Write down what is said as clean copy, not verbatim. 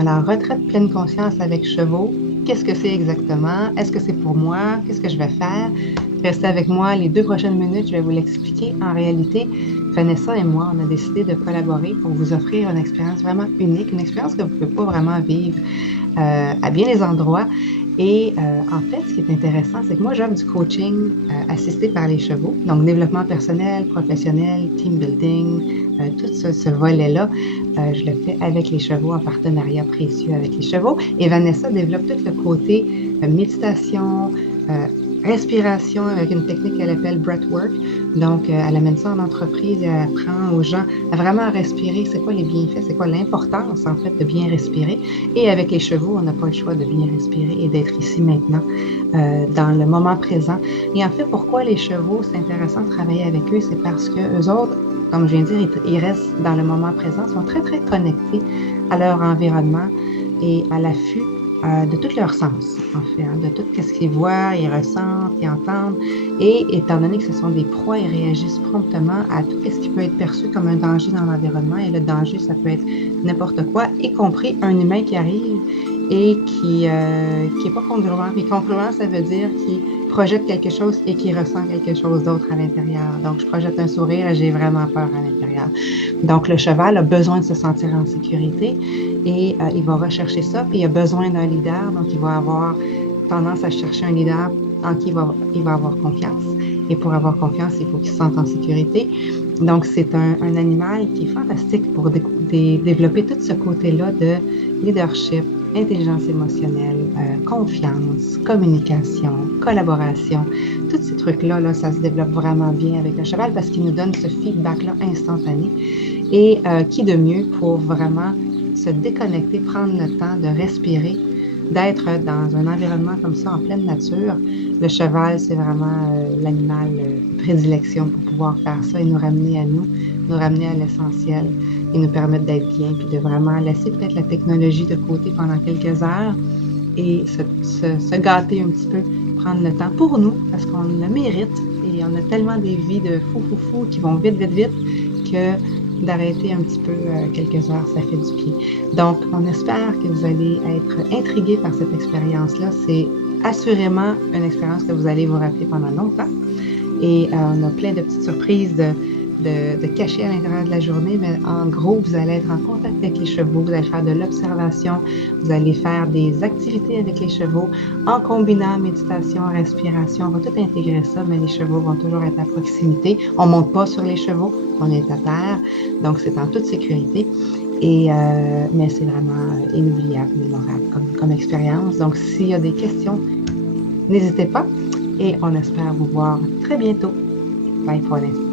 Alors, retraite pleine conscience avec chevaux, qu'est-ce que c'est exactement? Est-ce que c'est pour moi? Qu'est-ce que je vais faire? Restez avec moi les 2 prochaines minutes, je vais vous l'expliquer. En réalité, Vanessa et moi, on a décidé de collaborer pour vous offrir une expérience vraiment unique, une expérience que vous ne pouvez pas vraiment vivre à bien des endroits. Et en fait, ce qui est intéressant, c'est que moi, j'offre du coaching assisté par les chevaux, donc développement personnel, professionnel, team building, tout ce volet-là. Je le fais avec les chevaux, en partenariat précieux avec les chevaux. Et Vanessa développe tout le côté méditation, euh, respiration avec une technique qu'elle appelle breathwork. Donc, elle amène ça en entreprise et elle apprend aux gens à vraiment respirer. C'est quoi les bienfaits? C'est quoi l'importance, en fait, de bien respirer? Et avec les chevaux, on n'a pas le choix de bien respirer et d'être ici maintenant, dans le moment présent. Et en fait, pourquoi les chevaux, c'est intéressant de travailler avec eux, c'est parce que eux autres, comme je viens de dire, ils restent dans le moment présent, sont très, très connectés à leur environnement et à l'affût de tous leurs sens, en fait, hein, de tout ce qu'ils voient, ils ressentent, ils entendent. Et étant donné que ce sont des proies, ils réagissent promptement à tout ce qui peut être perçu comme un danger dans l'environnement. Et le danger, ça peut être n'importe quoi, y compris un humain qui arrive et qui est pas congruent. Puis congruent, ça veut dire qu'il projette quelque chose et qu'il ressent quelque chose d'autre à l'intérieur. Donc, je projette un sourire et j'ai vraiment peur à l'intérieur. Donc, le cheval a besoin de se sentir en sécurité et il va rechercher ça. Puis, il a besoin d'un leader. Donc, il va avoir tendance à chercher un leader en qui il va avoir confiance. Et pour avoir confiance, il faut qu'il se sente en sécurité. Donc, c'est un animal qui est fantastique pour développer tout ce côté-là de leadership, intelligence émotionnelle, confiance, communication, collaboration. Tous ces trucs-là, là, ça se développe vraiment bien avec le cheval parce qu'il nous donne ce feedback-là instantané. Et qui de mieux pour vraiment se déconnecter, prendre le temps de respirer, d'être dans un environnement comme ça, en pleine nature. Le cheval, c'est vraiment l'animal de prédilection pour pouvoir faire ça et nous ramener à nous ramener à l'essentiel et nous permettre d'être bien, puis de vraiment laisser peut-être la technologie de côté pendant quelques heures et se gâter un petit peu, prendre le temps pour nous, parce qu'on le mérite et on a tellement des vies de fou qui vont vite, vite, vite, que d'arrêter un petit peu quelques heures, ça fait du bien. Donc, on espère que vous allez être intrigués par cette expérience-là. C'est assurément une expérience que vous allez vous rappeler pendant longtemps. Et on a plein de petites surprises de cachées à l'intérieur de la journée, mais en gros, vous allez être en contact avec les chevaux, vous allez faire de l'observation, vous allez faire des activités avec les chevaux en combinant méditation, respiration. On va tout intégrer ça, mais les chevaux vont toujours être à proximité. On ne monte pas sur les chevaux, on est à terre, donc c'est en toute sécurité. Mais c'est vraiment inoubliable, mémorable comme expérience. Donc, s'il y a des questions, n'hésitez pas et on espère vous voir très bientôt. Bye for now.